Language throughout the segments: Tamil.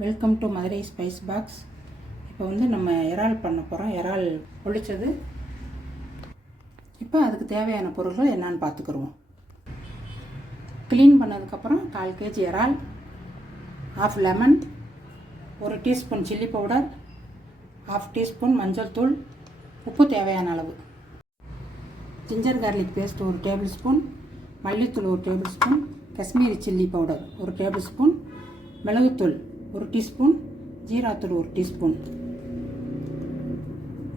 Welcome to Madurai spice box இப்போ வந்து நம்ம இறால் பண்ண போகிறோம் இறால் பொழிச்சது இப்போ அதுக்கு தேவையான பொருட்கள் என்னன்னு பார்த்துக்குருவோம். க்ளீன் பண்ணதுக்கப்புறம் கால் கேஜி இறால் ஆஃப் லெமன் ஒரு teaspoon chilli powder half teaspoon மஞ்சள் தூள் உப்பு தேவையான அளவு. ஜிஞ்சர் கார்லிக் பேஸ்ட் ஒரு டேபிள் ஸ்பூன் மல்லித்தூள் ஒரு tablespoon Kashmiri chilli powder ஒரு டேபிள் ஸ்பூன் மிளகுத்தூள் ஒரு டீஸ்பூன் ஜீராத்தூள் ஒரு டீஸ்பூன்.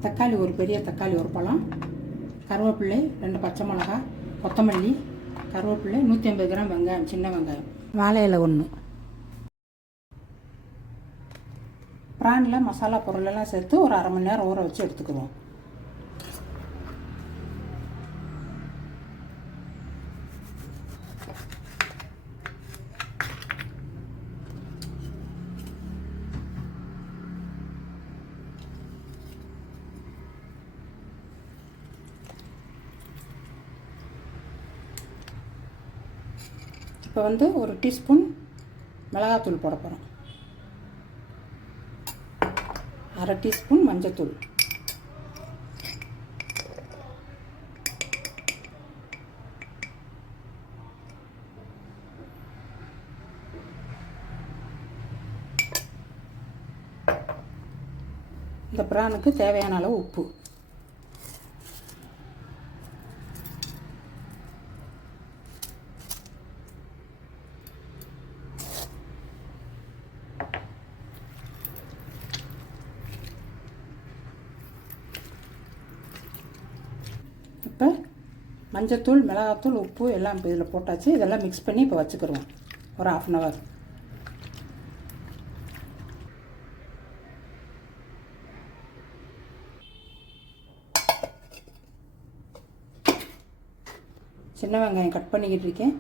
தக்காளி ஒரு பெரிய தக்காளி ஒரு பழம். கருவேப்பிள்ளை ரெண்டு பச்சை மிளகா கொத்தமல்லி கருவேப்பிள்ளை நூற்றி ஐம்பது கிராம் வெங்காயம் சின்ன வெங்காயம். வாழை இலை ஒன்று ப்ரானில் மசாலா பொருளெல்லாம் சேர்த்து ஒரு அரை மணி நேரம் ஊற வச்சு எடுத்துக்குவோம். இப்போ வந்து ஒரு டீஸ்பூன் மிளகாத்தூள் போட போகிறோம். அரை டீஸ்பூன் மஞ்சத்தூள். இந்த பிரானுக்கு தேவையான அளவு உப்பு. இப்போ மஞ்சத்தூள் மிளகாத்தூள் உப்பு எல்லாம் இப்போ இதில் போட்டாச்சு. இதெல்லாம் மிக்ஸ் பண்ணி இப்போ வச்சுக்கிடுவோம் ஒரு ஆஃப் அன் ஹவர் சின்ன வெங்காயம் கட் பண்ணிக்கிட்டு இருக்கேன்.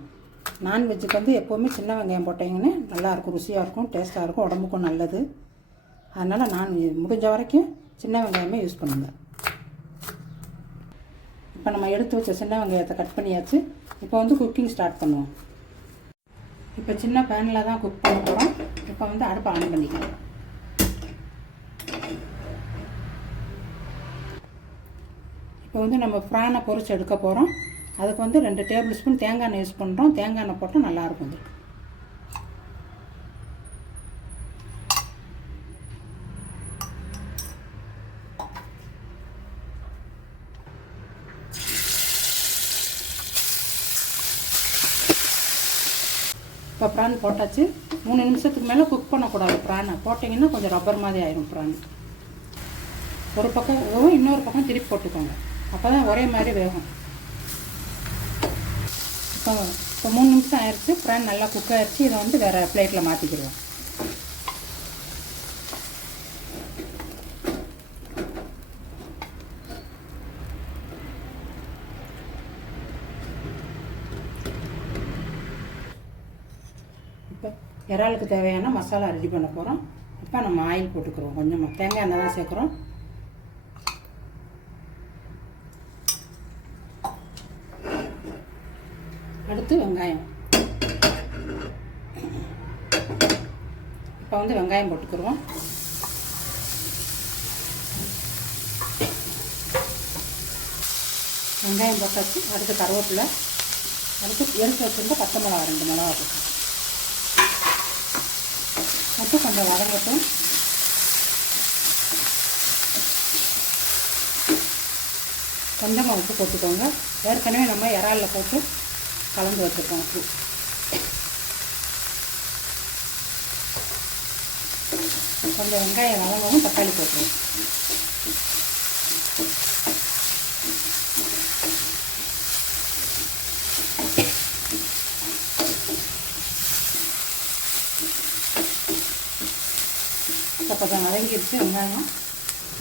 நான்வெஜ்ஜுக்கு வந்து எப்போவுமே சின்ன வெங்காயம் போட்டீங்கன்னா நல்லாயிருக்கும் ருசியாக இருக்கும் டேஸ்ட்டாக இருக்கும் உடம்புக்கும் நல்லது. அதனால் நான் முடிஞ்ச வரைக்கும் சின்ன வெங்காயமே யூஸ் பண்ணுங்கள் இப்போ நம்ம எடுத்து வச்ச சின்ன வெங்காயத்தை கட் பண்ணியாச்சு. இப்போ வந்து குக்கிங் ஸ்டார்ட் பண்ணுவோம். இப்போ சின்ன பேனில் தான் குக் பண்ண போகிறோம் இப்போ வந்து அடுப்பை ஆன் பண்ணிக்கலாம். இப்போ வந்து நம்ம ஃப்ரானை பொறிச்சு எடுக்க போகிறோம் அதுக்கு வந்து ரெண்டு டேபிள் ஸ்பூன் தேங்காய் எண்ணெய் யூஸ் பண்ணுறோம் தேங்காய் எண்ணெய் போட்டால் நல்லாயிருக்கும் வந்துருக்கு இப்போ ப்ரான் போட்டாச்சு. மூணு நிமிஷத்துக்கு மேலே குக் பண்ணக்கூடாது ப்ரானை. போட்டிங்கன்னா கொஞ்சம் ரப்பர் மாதிரி ஆயிரும் ப்ரான். ஒரு பக்கம் ஓ இன்னொரு பக்கம் திருப்பி போட்டுக்கோங்க. அப்போ தான் ஒரே மாதிரி வேகும். இப்போ இப்போ மூணு நிமிஷம் ஆயிடுச்சு ப்ரான் நல்லா குக் ஆயிடுச்சு இதை வந்து வேறு பிளேட்டில் மாற்றிக்கிடுவோம் இப்போ இறாலுக்கு தேவையான மசாலா ரெடி பண்ண போகிறோம் இப்போ நம்ம ஆயில் போட்டுக்கிறோம். கொஞ்சமாக தேங்காய் எண்ணெய் தான் சேர்க்குறோம். அடுத்து வெங்காயம். இப்போ வந்து வெங்காயம் போட்டுக்கிறோம். வெங்காயம் போட்டாச்சு. அடுத்து கருவேப்பிலை. அடுத்து எடுத்து வச்சுருந்தா பச்சை மிளகா ரெண்டு மிளகா போட்டு கொஞ்சம் வதங்கட்டும். கொஞ்சமாக உப்பு போட்டுக்கோங்க. ஏற்கனவே நம்ம இறாலில் போட்டு கலந்து வச்சுருக்கோம் உப்பு. கொஞ்சம் வெங்காயம் வதங்கவும் தக்காளி போட்டுருவோம் இப்போ கொஞ்சம் வதங்கிடுச்சு வெங்காயம்.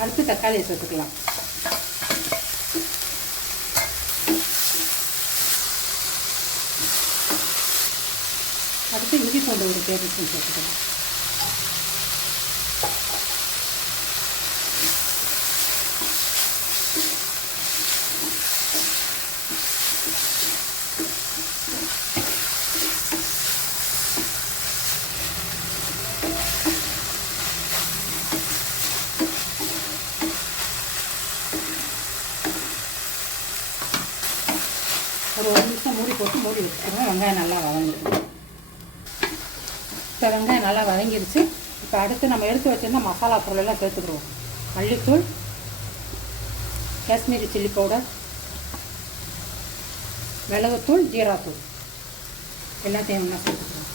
அடுத்து தக்காளியை சேர்த்துக்கலாம். அடுத்து இஞ்சி பூண்டு ஒரு டேபிள் ஸ்பூன் சேர்த்துக்கலாம். போட்டு மூடி வச்சுக்கிறோம் வெங்காயம் நல்லா வதங்கிடும் இப்போ வெங்காயம் நல்லா வதங்கிடுச்சு. இப்போ அடுத்து நம்ம எடுத்து வச்சுருந்தா மசாலா பொருள் எல்லாம் சேர்த்துக்கிறோம் மல்லித்தூள் காஷ்மீரி சில்லி பவுடர் மிளகுத்தூள் ஜீராத்தூள். எல்லாத்தையும் ஒன்றா சேர்த்துக்கிறோம்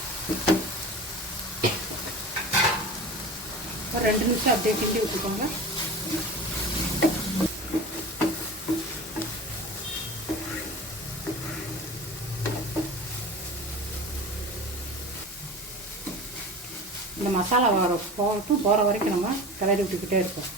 ஒரு ரெண்டு நிமிஷம் அப்படியே கிண்டி விட்டுக்கோங்க. மசாலா வர போகட்டும் போகிற வரைக்கும் நம்ம கிளறி விட்டுக்கிட்டே இருக்கோம்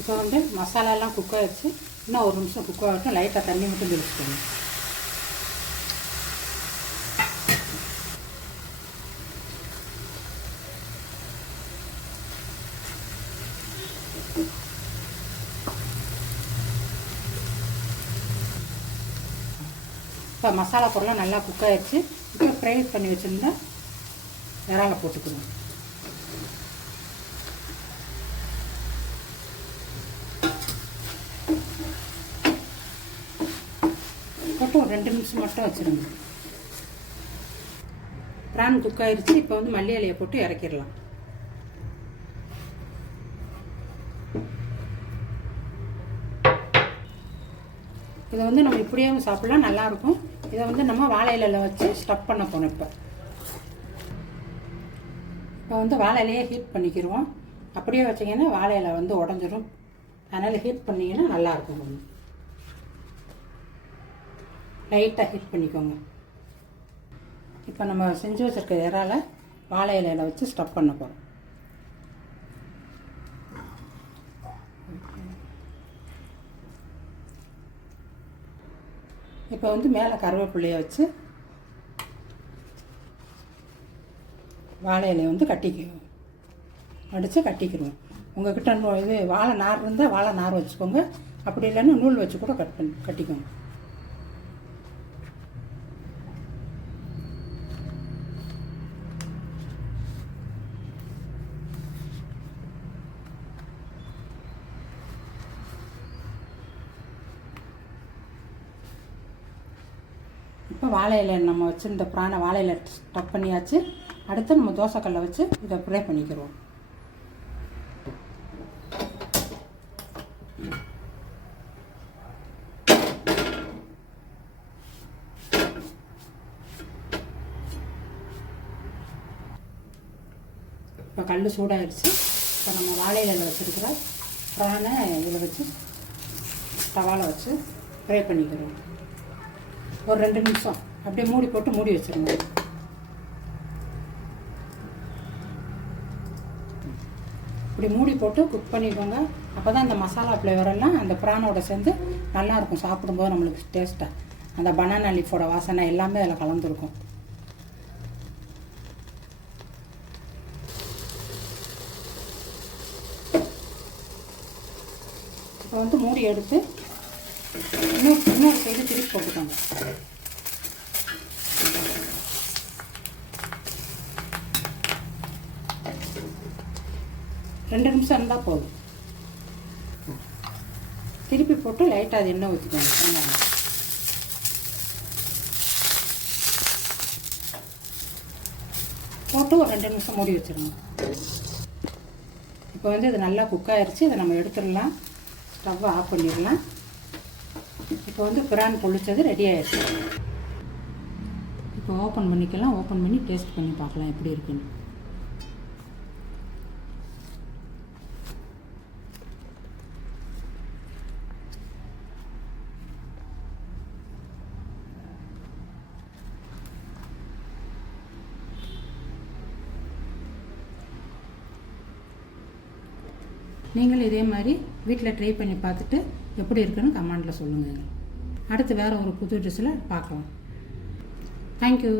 இப்போ வந்து மசாலாலாம் குக் ஆகிடுச்சு இன்னும் ஒரு நிமிஷம் குக் ஆகட்டும். லைட்டாக தண்ணி மட்டும் தெளிச்சுக்கோங்க. இப்போ மசாலா பொருளாக நல்லா குக் ஆகிடுச்சு இப்போ ஃப்ரை பண்ணி வச்சுருந்தா இறால போட்டுக்கணும். போட்டு ஒரு ரெண்டு நிமிஷம் மட்டும் வச்சுருங்க. ப்ரான் குக் ஆயிடுச்சு இப்போ வந்து மல்லி இலையை போட்டு இறக்கிடலாம். இதை வந்து நம்ம இப்படியும் சாப்பிடலாம் நல்லாயிருக்கும். இதை வந்து நம்ம வாழை இலையில் வச்சு ஸ்டப் பண்ண போனோம் இப்போ. இப்போ வந்து வாழை இலையை ஹீட் பண்ணிக்கிடுவோம் அப்படியே வச்சிங்கன்னா வாழை இலை வந்து உடஞ்சிரும். அதனால் ஹீட் பண்ணிங்கன்னா நல்லாயிருக்கும். கொஞ்சம் லைட்டாக ஹீட் பண்ணிக்கோங்க. இப்போ நம்ம செஞ்சு வச்சுருக்க இறால வாழை இலையில் வச்சு ஸ்டப் பண்ண போகிறோம் இப்போ வந்து மேலே கருவேப்பிள்ளையை வச்சு வாழை இலையை வந்து கட்டிக்குவோம். அடித்து கட்டிக்கிடுவோம் உங்ககிட்ட இது வாழை நார் இருந்தால் வாழை நார் வச்சுக்கோங்க. அப்படி இல்லைன்னா நூல் வச்சு கூட கட் பண்ணி கட்டிக்கோங்க இப்போ வாழை இலையை நம்ம வச்சுருந்த பிராணை வாழை இலை ஸ்டப் பண்ணியாச்சு. அடுத்து நம்ம தோசைக்கல்லை வச்சு இதை ப்ரே பண்ணிக்கிறோம் இப்போ கல் சூடாயிடுச்சு இப்போ நம்ம வாழை இலையில் வச்சுருக்கிற பிரானை இதில் வச்சு தவாவில் வச்சு ப்ரே பண்ணிக்கிறோம் ஒரு ரெண்டு நிமிஷம். அப்படியே மூடி போட்டு மூடி வச்சிருங்க. இப்படி மூடி போட்டு குக் பண்ணிக்கோங்க. அப்போ தான் அந்த மசாலா ஃப்ளேவரெல்லாம் அந்த பிரானோட சேர்ந்து நல்லாயிருக்கும் சாப்பிடும்போது நம்மளுக்கு டேஸ்ட்டாக அந்த பனானா லீஃபோட வாசனை எல்லாமே அதில் கலந்துருக்கும். இப்போ வந்து மூடி எடுத்து இன்னொரு இன்னொரு சைடு திருப்பி போட்டுக்கோங்க. ரெண்டு நிமிஷம் இருந்தால் போதும். திருப்பி போட்டு லைட்டாக அது எண்ணெய் ஊற்றிக்கோங்க வெங்காயம் போட்டு ஒரு ரெண்டு நிமிஷம் மூடி வச்சிருங்க. இப்போ வந்து இது நல்லா குக் ஆயிடுச்சு இதை நம்ம எடுத்துடலாம். ஸ்டவ்வை ஆஃப் பண்ணிடலாம். இப்போ வந்து பிரான் பொழிச்சது ரெடி ஆயிடுச்சு. இப்போ ஓப்பன் பண்ணிக்கலாம். ஓப்பன் பண்ணி டேஸ்ட் பண்ணி பார்க்கலாம் எப்படி இருக்குன்னு. நீங்களும் இதே மாதிரி வீட்டில் ட்ரை பண்ணி பார்த்துட்டு எப்படி இருக்குன்னு கமெண்டில் சொல்லுங்கள் அடுத்து வேறு ஒரு புது ட்ரெஸ்ஸில் பார்க்கலாம். தேங்க்யூ